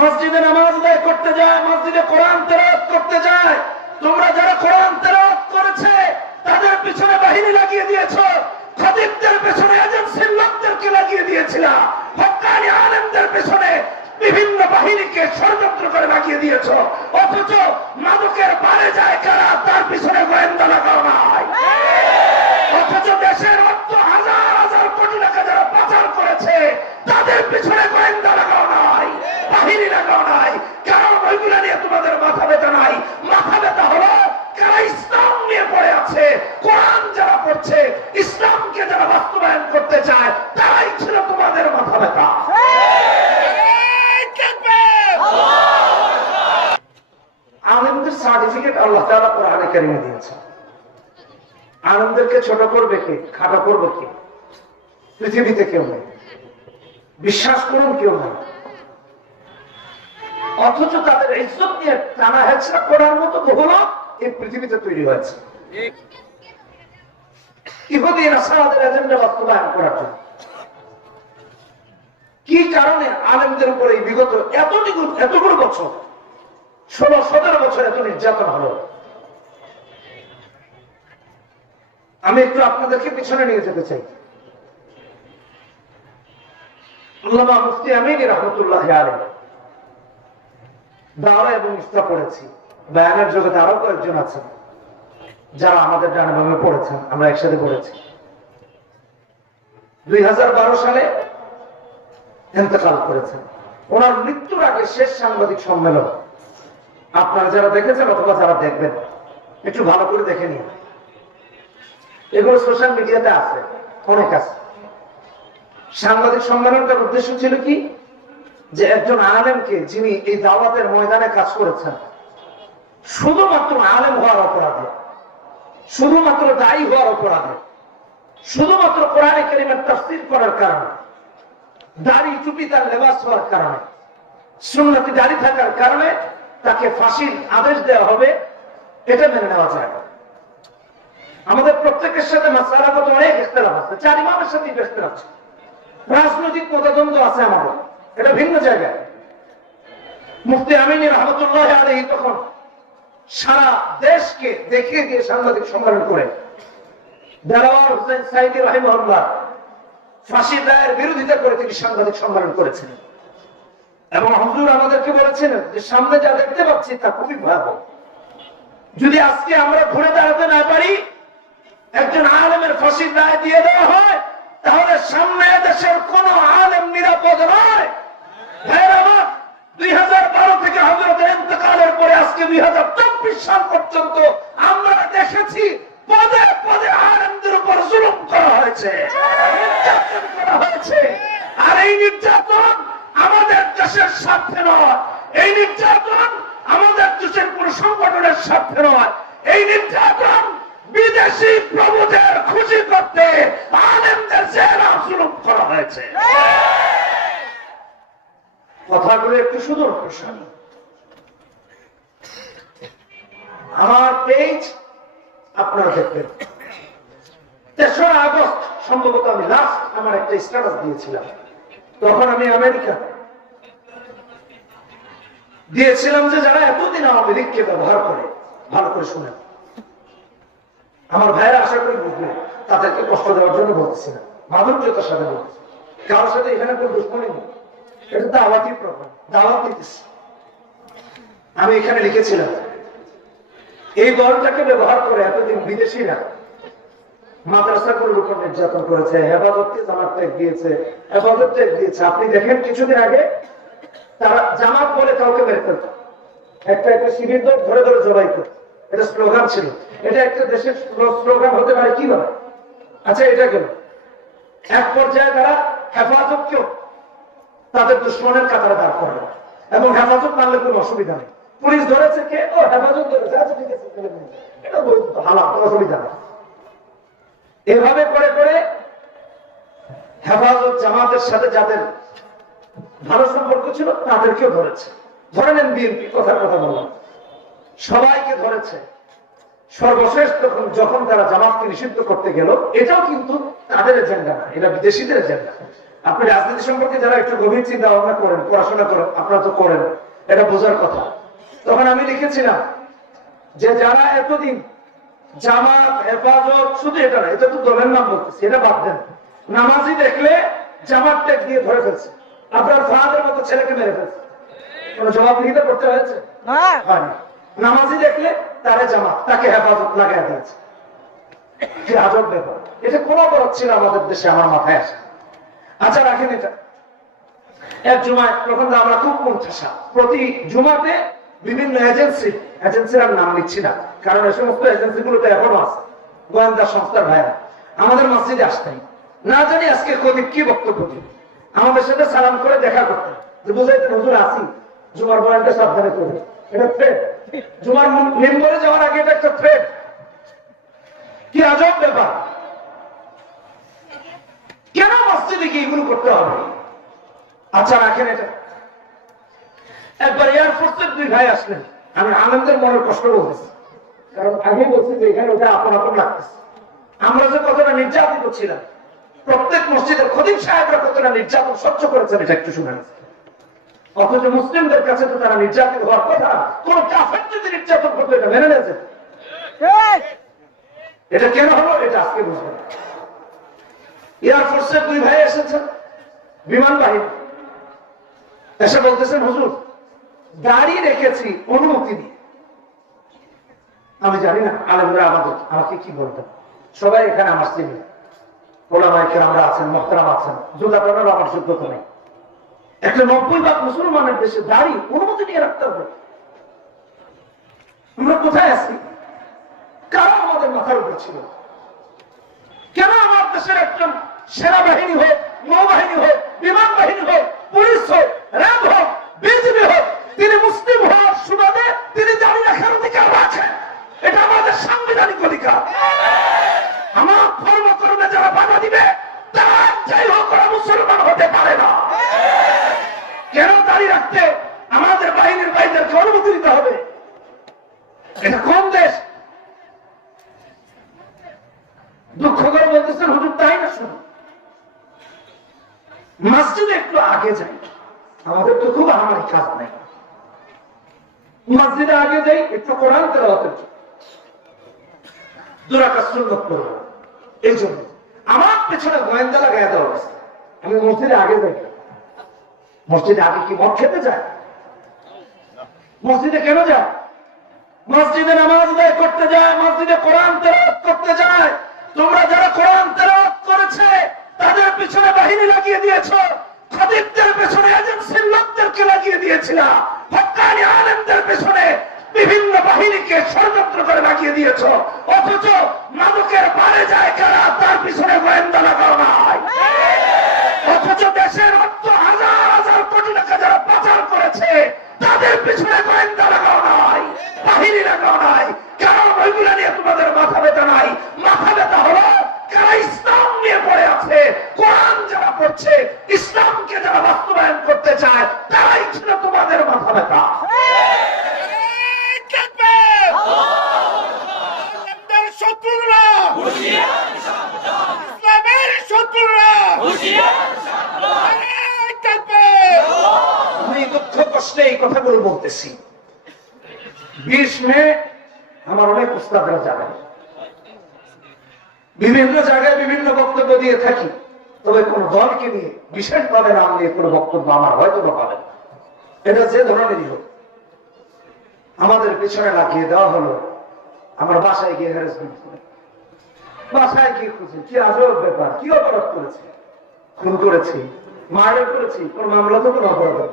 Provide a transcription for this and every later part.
মসজিদে নামাজ আদায় করতে যায়, মসজিদে কোরআন তেলাওয়াত করতে যায়। তোমরা যারা কোরআন তেলাওয়াত করেছে তাদের পিছনে বাহিনী লাগিয়ে দিয়েছো, খতিবদের পেছনে এজেন্সির লোকদেরকে লাগিয়ে দিয়েছিলা, হক্কানি আলেমদের পেছনে বিভিন্ন বাহিনীকে ষড়যন্ত্র করে লাগিয়ে দিয়েছ। অথচ মাদকের বারে যায় কারা, তার পিছনে গোয়েন্দা লাগাও নাই। অথচ দেশের অর্থ হাজার হাজার কোটি টাকা যারা পাচার করেছে তাদের পিছনে গোয়েন্দা লাগাও নাই, বাহিনী লাগাও নাই। কারণ ওইগুলা নিয়ে তোমাদের মাথা ব্যথা নাই। মাথা ব্যথা হলো কারা ইসলাম নিয়ে পড়ে আছে, কোরআন যারা পড়ছে, ইসলামকে যারা বাস্তবায়ন করতে চায়, তারাই ছিল তোমাদের মাথা ব্যথা। আলেমদের সার্টিফিকেট আল্লাহ তাআলা কোরআনে কারিমে দিয়েছেন। আলেমদেরকে ছোট করবে কে, খাটো করবে কে? পৃথিবীতে কেউ নেই, বিশ্বাস করুন কেউ নেই। অথচ তাদের ইজ্জত নিয়ে টানা হেঁচড়া করার মতো হলো এই পৃথিবীতে তৈরি হয়েছে ইহুদি নাসারাদের এজেন্ডা বাস্তবায়ন করার জন্য। কি কারণে আলেমদের উপরে বিগত এতগুলো বছর, 16-17 বছর এত নির্যাতন হলো? আমি একটু আপনাদেরকে পিছনে নিয়ে যেতে চাই। আল্লামা মুফতি আমিন রাহমাতুল্লাহি আলাইহি দাওরা এবং ইফতা পড়েছি, বয়ানের জগতে আরো কয়েকজন আছেন যারা আমাদের ডানে বামে পড়েছেন, আমরা একসাথে পড়েছি। 2012 সালে ইন্তেকাল করেছেন। ওনার মৃত্যুর আগে শেষ সাংবাদিক সম্মেলন আপনারা যারা দেখেছেন অথবা যারা দেখবেন একটু ভালো করে দেখে নিন। এগুলো সোশ্যাল মিডিয়াতে আছে, অনেক আছে। সাংবাদিক সম্মেলনটার উদ্দেশ্য ছিল কি, যে একজন আলেমকে যিনি এই দাওয়াতের ময়দানে কাজ করেছেন, শুধুমাত্র আলেম হওয়ার অপরাধে, শুধুমাত্র দায়ী হওয়ার অপরাধে, শুধুমাত্র কোরআনে কারিমের তাফসীর করার কারণে, দাড়ি টুপি তার লেবাস হওয়ার কারণে, সুন্নতি দাড়ি থাকার কারণে তাকে ফাঁসির আদেশ দেওয়া হবে, এটা মেনে নেওয়া যায় না। আমাদের প্রত্যেকের সাথে মাসআলাগত অনেক ইখতিলাফ আছে, 4 ইমামের সাথে ইখতিলাফ আছে, রাজনৈতিক মতদ্বন্দ্ব আছে আমাদের, এটা ভিন্ন জায়গায়। মুফতি আমিন রাহমাতুল্লাহি আলাইহি তখন সারা দেশকে দেখিয়ে দিয়ে সাংবাদিক সম্মেলন করে দেলাওয়ার হোসেন সাইদি রাহিমাহুল্লাহ ফাঁসির রায়ের বিরোধিতা করে তিনি সাংবাদিক সম্মেলন করেছিলেন। এবং হুজুর আমাদেরকে বলেছিলেন যে সামনে যা দেখতে পাচ্ছি তা খুবই ভয়াবহ। যদি আজকে আমরা ঘুরে দাঁড়াতে না পারি, একজন আলেমের ফাঁসির রায় দিয়ে দেওয়া হয়, তাহলে সামনে দেশের কোন আলেম নিরাপদ নয়। 2012 থেকে হযরতের ইন্তেকালের পরে আজকে 2024 সাল পর্যন্ত আমরা দেখেছি পদে পদে আলেমদের উপর জুলুম করা হয়েছে, নির্যাতন করা হয়েছে। আর এই নির্যাতন আমাদের দেশের স্বার্থে নয়, এই নির্যাতন আমাদের দেশের কোন সংগঠনের স্বার্থে নয়, এই নির্যাতন বিদেশি প্রভুদের খুশি করতে আলেমদের জেরা জুলুম করা হয়েছে। কথাগুলো একটু সুদূর প্রসারী। আমার পেজ আপনারা দেখবেন, 3রা আগস্ট সম্ভবত আমি লাস্ট আমার একটা স্ট্যাটাস দিয়েছিলাম, তখন আমি আমেরিকা দিয়েছিলাম যে যারা এতদিন আওয়ামী লীগকে ব্যবহার করে, ভালো করে শুনেন, আমার ভাইয়েরা আশা করি বুঝবে, তাদেরকে কষ্ট দেওয়ার জন্য বলতেছি না, মাধুর্যতার সাথে বলতেছি, কারোর সাথে এখানে কোনো দুশ্মনী নেই, এটা দাওয়াতি প্রোগ্রাম, দাওয়াত দিতেছি। আমি এখানে লিখেছিলাম এই দলটাকে ব্যবহার করে এতদিন বিদেশিরা মাদ্রাসাগুলোর উপর নির্যাতন করেছে, হেফাজতকে জামাত ট্যাগ দিয়েছে, হেফাজত ট্যাগ দিয়েছে। আপনি দেখেন কিছুদিন আগে তারা জামাত বলে কাউকে মেরে ফেলত, একটা শিবির দল ধরে ধরে জবাই করত, এটা স্লোগান ছিল। এটা একটা দেশের স্লোগান হতে পারে কিভাবে? আচ্ছা, এটা গেল। এক পর্যায়ে তারা হেফাজতকেও তাদের দুশ্মনের কাতারে দাঁড় করালো, এবং হেফাজত মানলে কোনো অসুবিধা নেই। পুলিশ ধরেছে কে? ও হেফাজত ধরেছে, আচ্ছা ঠিক আছে, এটা ভালো, অসুবিধা নেই। এভাবে করে করে হেফাজত জামাতের সাথে যাদের ভালো সম্পর্ক ছিল তাদেরকেও ধরেছে। ধরে নেন বিএনপি, কথার কথা বললাম, সবাইকে ধরেছে। সর্বশেষ যখন তারা জামাতকে নিষিদ্ধ করতে গেল, এটাও কিন্তু তাদের এজেন্ডা না, এটা বিদেশিদের এজেন্ডা। আপনি রাজনীতি সম্পর্কে যারা একটু গভীর চিন্তা ভাবনা করেন, পড়াশোনা করেন, আপনারা তো করেন, এটা বোঝার কথা। তখন আমি লিখেছিলাম যে যারা এতদিন জামাত, হেফাজত, শুধু এটা না, এটা তো দলের নাম বলতেছি, এটা বাদ দেন, নামাজি দেখলে জামাত ট্যাগ দিয়ে ধরে ফেলছে, আপনার ফাহাদের মতো ছেলেকে মেরে ফেলছে, কোনো জবাবদিহিতা করতে হয়েছে? হয়নি। নামাজি দেখলে তারে জামাত, তাকে হেফাজত লাগাই দিয়েছে। কি আজব ব্যাপার! এটা কোন অপরাধ ছিল আমাদের দেশে? আমার মাথায় আসে। আচ্ছা রাখেন এটা। এক জুমায় তখন আমরা খুব কোণঠাসা, প্রতি জুমাতে বিভিন্ন এজেন্সির নাম নিচ্ছি না, কারণ এই সমস্ত এজেন্সি গুলো তো এখনো আছে, গোয়েন্দা সংস্থার ভাইরা আমাদের মসজিদে আসতেই না জানি আজকে খতিব কি বক্তব্য দিবে, আমাদের সাথে সালাম করে দেখা করতে, যে বুঝাইতেন হুজুর আসি, জুমার বয়ানটা সাবধানে করবে। এটা থ্রেড, জুমার মেম্বরে যাওয়ার আগে এটা একটা থ্রেড। কি আজব ব্যাপার! কেন মসজিদে কি এগুলো করতে হবে? আচ্ছা রাখেন এটা। একবার এয়ারফোর্সের দুই ভাই আসলেন, আমি আনন্দের মনের কষ্ট বলতেছি, কারণ আগে বলছি যে এখানে ওটা আপন আপন লাগতেছে। আমরা যে কতটা নির্যাতিত ছিলাম, প্রত্যেক মসজিদের খতিব সাহেবরা কতটা নির্যাতন সহ্য করেছেন, এটা একটু শুনে নিচ্ছি। অথচ মুসলিমদের কাছে তো তারা নির্যাতিত হওয়ার কথা, কোন কাফের যদি নির্যাতন করতো এটা মেনে নিয়েছে। এটা কেন হলো এটা আজকে বুঝবেন। এয়ারফোর্সের দুই ভাই এসেছেন, বিমান বাহিনী, এসে বলতেছেন হুজুর গাড়ি রেখেছি অনুমতি দিয়ে। আমি জানি না আলেমরা আমাকে কি বলতেন, সবাই এখানে আমার চিনি, ওলামায়ে কেরামরা আছেন, মুহতারাম আছেন, জুতা টানার আমার যোগ্যতা নেই। একটা 90% মুসলমানের দেশে দাড়ি অনুমতি নিয়ে রাখতে হবে। আমরা কোথায় আছি? কারা আমাদের মাথার উপর ছিল? কেন আমার দেশের একজন সেনাবাহিনী হোক, নৌবাহিনী হোক, বিমান বাহিনী হোক, পুলিশ হোক, র্যাব হোক, বিজিবি হোক, তিনি মুসলিম হওয়ার সুবাদে তিনি দাড়ি রাখার অধিকার রাখেন? এটা আমাদের সাংবিধানিক অধিকার। আমার ধর্মকর্মে যারা বাধা দিবে তারা যাই হোক ওরা মুসলমান হতে পারে না। কেন দাঁড়িয়ে রাখতে আমাদের বাহিনীর ভাইদেরকে অনুমতি দিতে হবে? এটা কোন দেশ? দুঃখ করে বলতেছেন হুজুর তাই না, শুনুন মসজিদে একটু আগে যাই, আমাদের তো খুব আমার কাজ নাই, মসজিদে আগে যাই একটু কোরআন তেলাওয়াতের জন্য, দুরাকাত সুন্নাত পড়ব। এই জন্য আমার পেছনে গোয়েন্দা লাগায় দেওয়া হয়েছে। আমি মসজিদে আগে যাই। মসজিদে আগে কি মদ খেতে যায়? মসজিদে কেন যায়? মসজিদে নামাজ আদায় করতে যায়, মসজিদে কোরআন তেলাওয়াত করতে যায়। তোমরা যারা কোরআন তেলাওয়াত করেছে তাদের পিছনে বাহিনী লাগিয়ে দিয়েছো, খতিবদের পেছনে এজেন্সির লোকদেরকে লাগিয়ে দিয়েছিলা, হক্কানি আলেমদের পেছনে বিভিন্ন বাহিনীকে ষড়যন্ত্র করে লাগিয়ে দিয়েছো। অথচ মাদকের পারে যায় কারা, তার পিছনে গোয়েন্দা লাগাও নাই। অথচ দেশের অর্থ হাজার হাজার কোটি টাকা যারা পাচার করেছে তাদের পিছনে গোয়েন্দা লাগাও নাই, বাহিনী লাগাও নাই। কারণ ওইগুলা নিয়ে তোমাদের মাথা ব্যথা নাই। মাথা ব্যথা হলো কারা ইসলাম নিয়ে পড়ে আছে, কোরআন যারা পড়ছে, ইসলামকে যারা বাস্তবায়ন করতে চায়, তারাই ছিল তোমাদের মাথা ব্যথা। আমি দুঃখ কষ্টে এই কথাগুলো বলতেছি। 20 মে আমার অনেক উস্তাদরা যাবেন, বিভিন্ন জায়গায় বিভিন্ন বক্তব্য দিয়ে থাকি, তবে কোন দলকে নিয়ে বিশেষভাবে নাম নিয়ে কোন বক্তব্য আমার হয়তো বা পাবেন। এটা যে ধরনেরই হোক, আমাদের পিছনে লাগিয়ে দেওয়া হলো। আমার বাসায় গিয়ে হ্যারাসমেন্ট করে, বাসায় গিয়ে খুঁজে, কি আজব ব্যাপার, কি অপরাধ করেছি? খুন করেছি, মার্ডার করেছি, কোন মামলা তো কোনো অপরাধ।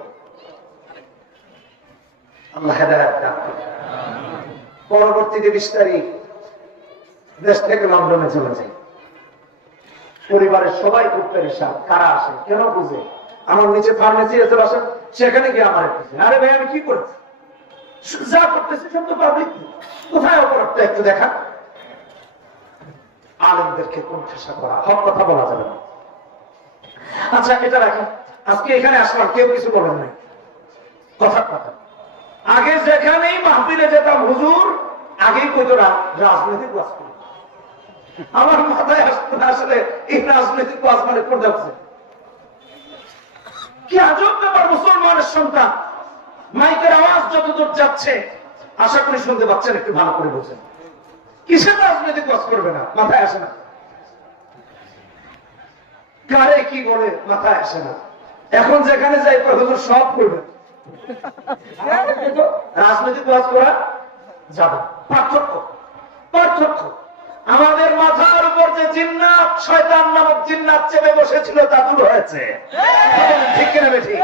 আল্লাহ হেদায়েত দান করুন। পরবর্তীতে 20 তারিখ দেশ থেকে লন্ডনে চলে যাই। পরিবারের সবাই খুব পেরেশান, কারা আসে কেন বুঝে, আমার নিচে ফার্মেসি আছে বাসা, সেখানে গিয়ে আমার খুঁজে, আরে ভাই আমি কি করেছি? যা করতেছি সব তো পাবলিক, কোথায় অপরাধটা একটু দেখা। আলেমদেরকে কোণঠাসা করা, হক কথা বলা যাবে না। আচ্ছা এটা রাখেন, আজকে এখানে আসলাম কেউ কিছু বলেন নাই, কথা কথা। আগে যেখানেই মাহফিলে যেতাম হুজুর আগেই কইতো রাজনৈতিক ওয়াজ করি। আমার মাথায় আসতো না আসলে এই রাজনৈতিক ওয়াজ মানে কোনটা হচ্ছে। কি আজব ব্যাপার, মুসলমানের সন্তান। মাইকের আওয়াজ যতদূর যাচ্ছে আশা করি শুনতে পাচ্ছেন, একটু ভালো করে বোঝেন। কিসের রাজনৈতিক কাজ করবে না, মাথায় আসে না। কারে কি বলে মাথায় আসে না। এখন যেখানে যাই হুজুর সব করবে, রাজনৈতিক কাজ করা যাবে। পার্থক্য পার্থক্য আমাদের মাথার উপর যে জিন্নাত, শয়তান নামক জিন্নাত চেপে বসেছিল তা দূর হয়েছে। ঠিক কিনা বেঠিক?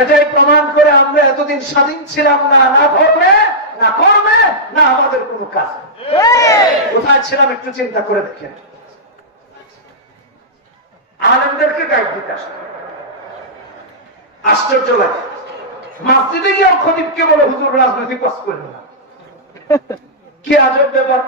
এটাই প্রমাণ করে আমরা এতদিন স্বাধীন ছিলাম না, না ধর্মে না কর্মে না আমাদের কোনো কাজ। কোথায় ছিলাম একটু চিন্তা করে দেখেন। আলেমদেরকে গাইড দিতে আসে, আশ্চর্য লাগে। মসজিদে গিয়ে খতিবকে বলে হুজুর রাজনৈতিক কাজ করবে না, কি আজব ব্যাপার।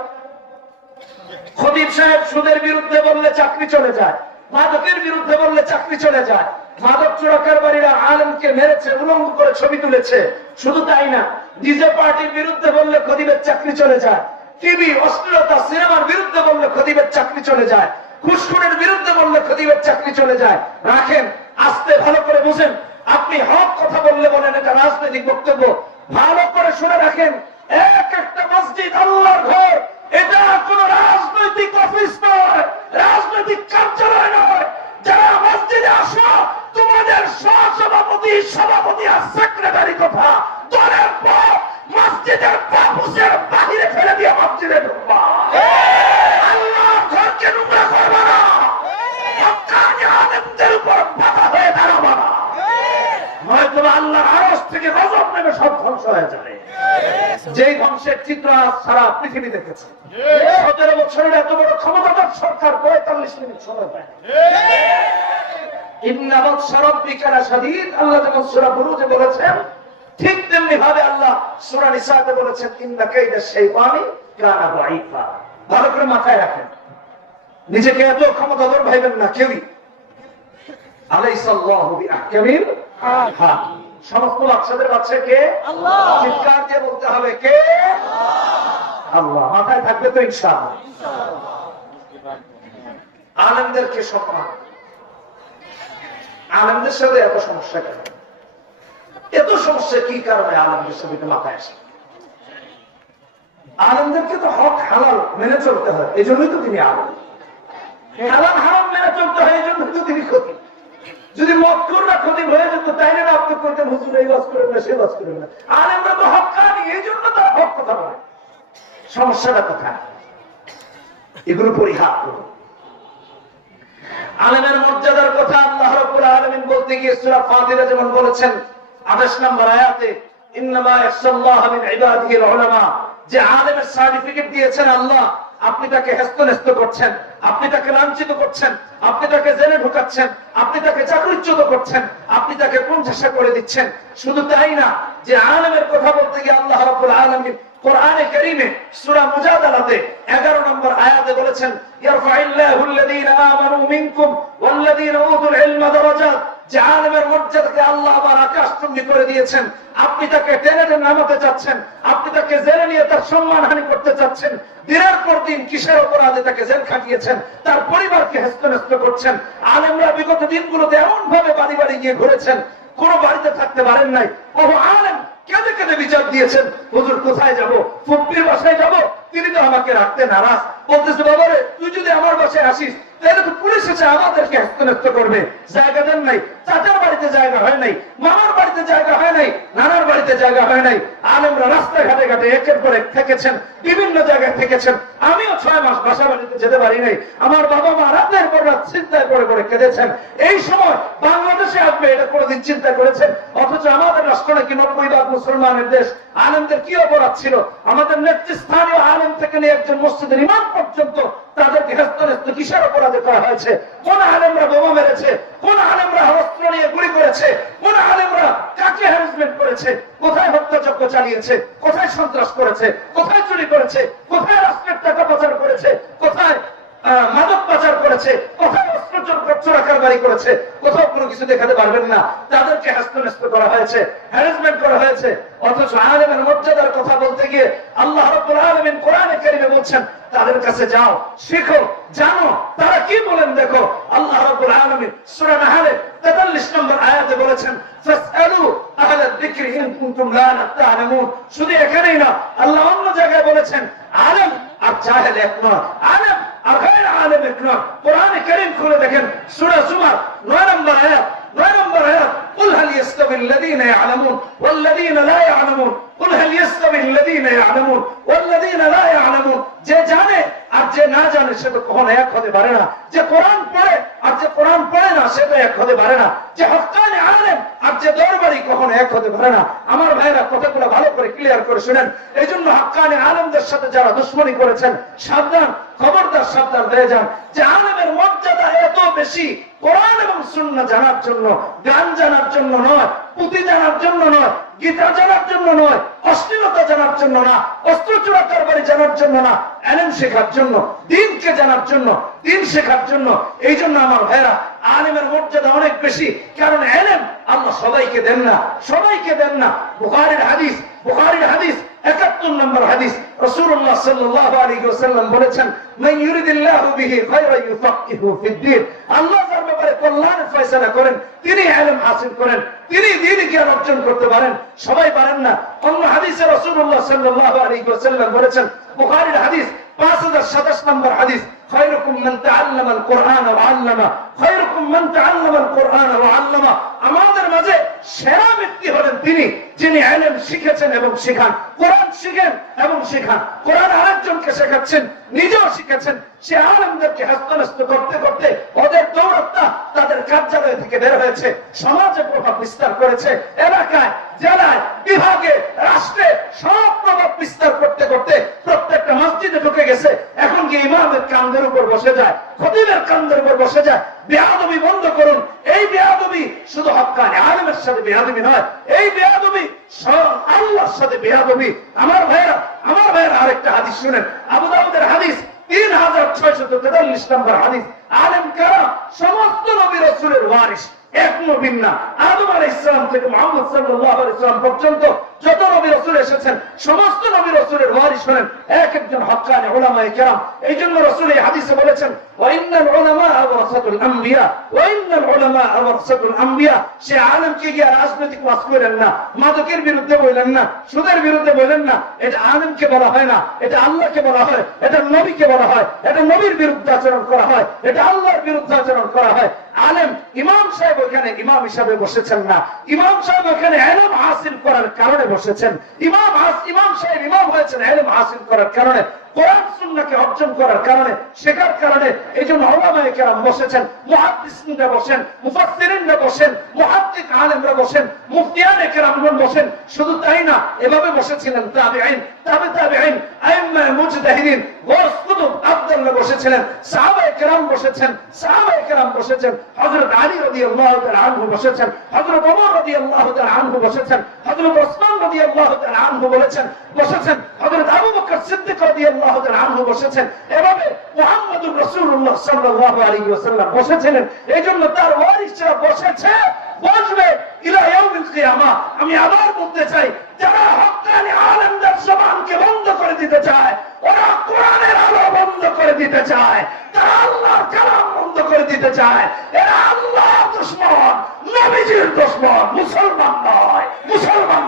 খতিব সাহেব সুদের বিরুদ্ধে বললে চাকরি চলে যায়, মাদকের বিরুদ্ধে বললে চাকরি চলে যায়। মাদক চোরাকারবারীরা আলেমকে মেরেছে, উলঙ্গ করে ছবি তুলেছে। শুধু তাই না, ডিজে পার্টির বিরুদ্ধে বললে খতিবের চাকরি চলে যায়। টিভি অশ্লীলতা সিনেমার বিরুদ্ধে বললে খতিবের চাকরি চলে যায়। ঘুষখোরের বিরুদ্ধে বললে খতিবের চাকরি চলে যায়। রাখেন, আস্তে ভালো করে বুঝেন। আপনি হক কথা বললে বলেন এটা রাজনৈতিক বক্তব্য। ভালো করে শুনে রাখেন, এক একটা মসজিদ আল্লাহর ঘর, এটা কোন রাজনৈতিক অফিস নয়, রাজনৈতিক কার্যালয় নয়। যারা মসজিদে আসো, তোমাদের সহসভাপতি, সভাপতি আর সেক্রেটারি কথা দলের পর মসজিদের পাপুসের বাহিরে ফেলে দিয়ে মসজিদে ঢুকবা। আল্লাহর ঘরকে নোংরা করবা না, হক্কানি আলেমদের উপর বাধা হয়ে দাঁড়াবা না, হয়তো আল্লাহর আরশ থেকে গজব নেমে সব ধ্বংস হয়ে যাবে। যেই ধ্বংসের চিত্র সারা পৃথিবী দেখেছে। 17 বছরের এত বড় ক্ষমতাধর সরকার 45 মিনিট সময় পায়। ইন্না বাতশা রাব্বিকা লাশাদীদ, আল্লাহ যেমন সূরা বুরুজে বলেছেন, ঠিক তেমনি ভাবে আল্লাহ সূরা নিসাতে বলেছেন, ইন্না কাইদা শাইতানি কানা দাঈফা। ভালো করে মাথায় রাখেন, নিজেকে এত ক্ষমতাধর ভাইবেন না কেউই। আলাইসাল্লাহু বিআহকামিল হাকিম। সমস্ত বাচ্চাদের বাচ্চা কে? আল্লাহ। চিৎকার দিয়ে বলতে হবে কে? আল্লাহ। মাথায় থাকবে তো ইনশাআল্লাহ। আলেমদেরকে সম্মান। আলেমদের সাথে এত সমস্যা কেন? এত সমস্যা কি কারণে আলেমদের সাথে মাথায় আসে? আলেমদেরকে তো হক হালাল মেনে চলতে হয়, এই জন্যই তো তিনি আলেম। হালাল হারাম মেনে চলতে হয়, এই জন্যই তো তিনি খতিব। যদি মক্কুর না খতিব হয়ে যেত তাইলে না আপনি কইতেন হুজুর এই ওয়াজ করেন না, সে ওয়াজ করেন না। আলেমরা তো হক্কানি, এই জন্য তো হক কথা বলে। সমস্যাটা কোথায়? এগুলো পরিহার করুন। আলেমের মর্যাদার কথা আল্লাহ রাব্বুল আলামিন বলতে গিয়ে সূরা ফাতিহা যেমন বলেছেন 28 নম্বর আয়াতে, ইন্নামা ইয়াখশাল্লাহা মিন ইবাদিহিল উলামা, যে আলেমের সার্টিফিকেট দিয়েছেন আল্লাহ, আপনি তাকে হেস্তনেস্ত করছেন, আপনি তাকে লাঞ্ছিত করছেন, আপনি তাকে জেলে ঢোকাচ্ছেন, আপনি তাকে চাকরিচ্যুত করছেন, আপনি তাকে কোণঠাসা করে দিচ্ছেন। শুধু তাই না, যে আলেমের কথা বলতে গিয়ে আল্লাহ রাব্বুল আলামিন কোরআনে কারীমে সূরা মুজাদালাতে 11 নম্বর আয়াতে বলেছেন, ইয়ারফাইল্লাহু আল্লাযীনা আমানু মিনকুম ওয়াল্লাযীনা উতুল ইলমা দারাজাত, যে আলেমের মর্যাদাকে আল্লাহ আবার আকাশচুম্বী করে দিয়েছেন। আপনি তাকে টেনে টেনে নামাতে চাচ্ছেন, আপনি তাকে জেলে নিয়ে তার সম্মানহানি করতে চাচ্ছেন। দিনের পর দিন কিসের অপরাধে তাকে জেল খাটিয়েছেন, তার পরিবারকে হেস্তনেস্ত করছেন। আলেমরা বিগত দিনগুলোতে এমন ভাবে বাড়ি বাড়ি গিয়ে ঘুরেছেন, কোন বাড়িতে থাকতে পারেন নাই। বহু আলেম কেঁদে কেঁদে বিচার দিয়েছেন, হুজুর কোথায় যাব? ফুপ্পির বাসায় যাব, তিনি তো আমাকে রাখতে নারাজ। বলতেছে, বাবারে তুই যদি আমার বাসায় আসিস তাহলে তো পুলিশ এসে আমাদেরকে হেস্তনেস্ত করবে। জায়গা দেন নাই, চাচার বাড়িতে জায়গা হয় নাই, মামার বাড়িতে জায়গা হয় নাই, নানার বাড়িতে জায়গা হয় নাই। আলেমরা রাস্তাঘাটে ঘাটে একের পর এক থেকেছেন, বিভিন্ন জায়গায় থেকেছেন। আমিও 6 মাস বাসা বাড়িতে যেতে পারি নাই। আমার বাবা মা রাতের পর রাত চিন্তায় পড়ে পড়ে কেঁদেছেন। এই সময় বাংলাদেশে আসবে এটা কোনোদিন চিন্তা করেছেন? অথচ আমাদের রাষ্ট্র নাকি 90% মুসলমানের দেশ। আলেমদের কি অপরাধ ছিল? আমাদের নেতৃস্থানীয় আলেম থেকে নিয়ে একজন মসজিদের ইমাম পর্যন্ত তাদেরকে হেস্তনেস্ত কিসের অপরাধে করা হয়েছে? কোন আলেমরা বোমা মেরেছে? কোন আলেমরা অস্ত্র নিয়ে গুলি করেছে? কোন আলেমরা কাকে হ্যারাসমেন্ট করেছে? কোথায় হত্যাযজ্ঞ চালিয়েছে? কোথায় সন্ত্রাস করেছে? কোথায় চুরি করেছে? কোথায় রাষ্ট্রের টাকা পাচার করেছে? কোথায় মাদক পাচার করেছে? কোথায় অস্ত্র চোরা কারবারি করেছে, কোথাও কোনো কিছু দেখাতে পারবেন না, তাদেরকে হ্যাস্ত করা হয়েছে, হ্যারাসমেন্ট করা হয়েছে। অথচ আলেমের মর্যাদার কথা বলতে গিয়ে আল্লাহ রাব্বুল আলামিন কোরআনে কারীমে বলছেন তাদের কাছে যাও, শিখো, জানো তারা কি বলেন দেখো। আল্লাহ রাব্বুল আলামিন সূরা নাহলে 43 নম্বর আয়াতে বলেছেন ফাসআলু আহলা যিকরি ইন কুনতুম লা তা'লামুন। শুধু এখানেই না, আল্লাহ অন্য জায়গায় বলেছেন আলেম আর জাহেল এক নয়, আলেম আর গায়র আলেম এক নয়। কোরআনে কারীম খুলে দেখেন সূরা জুমার 9 নম্বর আয়াত, 9 নম্বর আয়াত, কুল হাল ইয়াস্তাবিল লাযীনা ইয়ালামুন ওয়াল লাযীনা লা ইয়ালামুন, কুল হাল ইয়াস্তাবিল লাযীনা ইয়ালামুন ওয়াল লাযীনা লা ইয়ালামুন। যে জানে আর যে না জানে সে তো কখনো এক হতে পারে না। যে কোরআন পড়ে আর যে কোরআন পড়ে না সে তো এক হতে পারে না। যে হক্কানি আলেম আর যে দরবারি কখনো এক হতে পারে না। আমার ভাইরা কথাগুলো ভালো করে ক্লিয়ার করে শুনেন। এই জন্য হক্কানি আলেমদের সাথে যারা দুশমনী করেছেন সাবধান, খবরদার সাবধান হয়ে যান। যে আলেমের মর্যাদা এত বেশি কোরআন এবং সুন্নাহ জানার জন্য, গান জানার জন্য নয়, পুঁথি জানার জন্য নয়, গীতা জানার জন্য নয়, অশ্লীলতা জানার জন্য না, অস্ত্র চোরা কারবারি জানার জন্য না, এলেম শেখার জন্য, দ্বীনকে জানার জন্য, দ্বীন শেখার জন্য। এই জন্য আমার ভাইরা আলেমের মর্যাদা অনেক বেশি, কারণ এলেম আল্লাহ সবাইকে দেন না, সবাইকে দেন না। বুখারীর হাদিস, বুখারীর হাদিস 71 নম্বর হাদিস, রাসূলুল্লাহ সাল্লাল্লাহু আলাইহি ওয়াসাল্লাম বলেছেন মান ইউরিদিল্লাহু বিহি খায়রান ইউফাক্কিহু ফিদ-দ্বীন। আল্লাহ যার ব্যাপারে কল্যাণের ফয়সালা করেন তিনি ইলম হাসিল করেন, তিনি দ্বীন জ্ঞান অর্জন করতে পারেন। সবাই পারেন না। অন্য হাদিসে রাসূলুল্লাহ সাল্লাল্লাহু আলাইহি ওয়াসাল্লাম বলেছেন, বুখারীর হাদিস 5027 নম্বর হাদিস, খায়রুকুম মান তাআল্লামা আল কুরআন ওয়া আল্লামা, খায়রুকুম মান তাআল্লামা আল কুরআন ওয়া আল্লামা। আমাদের মাঝে সেরা ব্যক্তি হলেন তিনি যিনি ইলম শিখেছেন এবং শেখান। কোরআন শিখেন এবং শেখান, কোরআন আরেকজনকে শেখাচ্ছেন, নিজেও শিখেছেন। সে আলেমদেরকে হস্তনস্ত করতে করতে ওদের দৌড়টা তাদের কার্যালয় থেকে বের হয়েছে, সমাজে প্রভাব বিস্তার করেছে, এলাকায়, জেলায়, বিভাগে, রাষ্ট্রে সব প্রভাব বিস্তার করতে করতে প্রত্যেকটা মসজিদে ঢুকে গেছে। এখন কি ইমামের কাঁধের উপর বসে যায়, খতিবের কাঁধের উপর বসে যায়। বেয়াদবি বন্ধ করুন। এই বেয়াদবি শুধু হক্কানি আলেমের সাথে বেয়াদবি নয়, এই বেয়াদবি আল্লাহর সাথে বেয়াদবি। আমার ভাইরা আরেকটা হাদিস শুনেন, আবু দাউদের হাদিস 3643 নম্বর হাদিস। আলেম কারা? সমস্ত নবী রাসূলের ওয়ারিস, এক নবী না। আদম আলাইহিস সালাম থেকে মুহাম্মদ সাল্লাল্লাহু আলাইহি ওয়াসাল্লাম পর্যন্ত যত নবী রাসূল এসেছেন সমস্ত নবী রাসূলের ওয়ারিস হলেন এক একজন হক্কানি উলামায়ে কেরাম। এইজন্য রাসূল এই হাদিসে বলেছেন ওয়া ইন্নাল উলামা ওয়ারাসাতুল আমবিয়া, ওয়া ইন্নাল উলামা ওয়ারাসাতুল আমবিয়া। সে আলেমকে গিয়ে রাজনৈতিক ওয়াজ করেন না, মাদকের বিরুদ্ধে বলেন না, সুদের বিরুদ্ধে বলেন না। এটা আলেমকে বলা হয় না, এটা আল্লাহকে বলা হয়, এটা নবীকে বলা হয়। এটা নবীর বিরুদ্ধে আচরণ করা হয়, এটা আল্লাহর বিরুদ্ধে আচরণ করা হয়। আলেম ইমাম সাহেব ওখানে ইমাম হিসাবে বসেছেন না, ইমাম সাহেব ওখানে ইলম হাসিল করার কারণে বসেছেন। ইমাম সাহেব ইমাম হয়েছেন ইলম হাসিল করার কারণে, কোরআন সুন্নাহকে অর্জন করার কারণে, শেখার কারণে। এই জন্য উলামায়ে কেরাম বসেছেন, মুহাদ্দিসিনরা বসেন, মুফাসসিরিনরা বসেন, মুহাদ্দিস আলেমরা বসেন, মুফতিয়ানে কেরামগণ বসেন। শুধু তাই না, এভাবে বসেছিলেন তাবিঈন, তাবিঈন, আইম্মায়ে মুজতাহিদিন, গৌস কুতুব আব্দুল্লাহ বসেছিলেন, সাহাবায়ে কেরাম বসেছেন, বসেছেন, হযরত আলী রাদিয়াল্লাহু তাআলা আনহু বসেছেন, হযরত ওমর রাদিয়াল্লাহু তাআলা আনহু বসেছেন, হযরত ওসমান রাদিয়াল্লাহু তাআলা আনহু বসেছেন, হযরত আবু বকর সিদ্দিক রাদিয়াল্লাহু তাআলা আনহু বসেছেন। এভাবে মুহাম্মদুর রাসূলুল্লাহ সাল্লাল্লাহু আলাইহি ওয়াসাল্লাম বসেছিলেন। এইজন্য তার ওয়ারিসরা বসেছে, বসবে ইলা ইয়াউমিল কিয়ামা। আমি আবার বলতে চাই, যারা হক্কানি আলেমদের জবানকে বন্ধ করে দিতে চায়, ওরা কোরআনের আলো বন্ধ করে দিতে চায়, তারা আল্লাহর কালাম বন্ধ করে দিতে চায়। এরা আল্লাহর দুশমন, নবীজির দুশমন, মুসলমান নয়, মুসলমান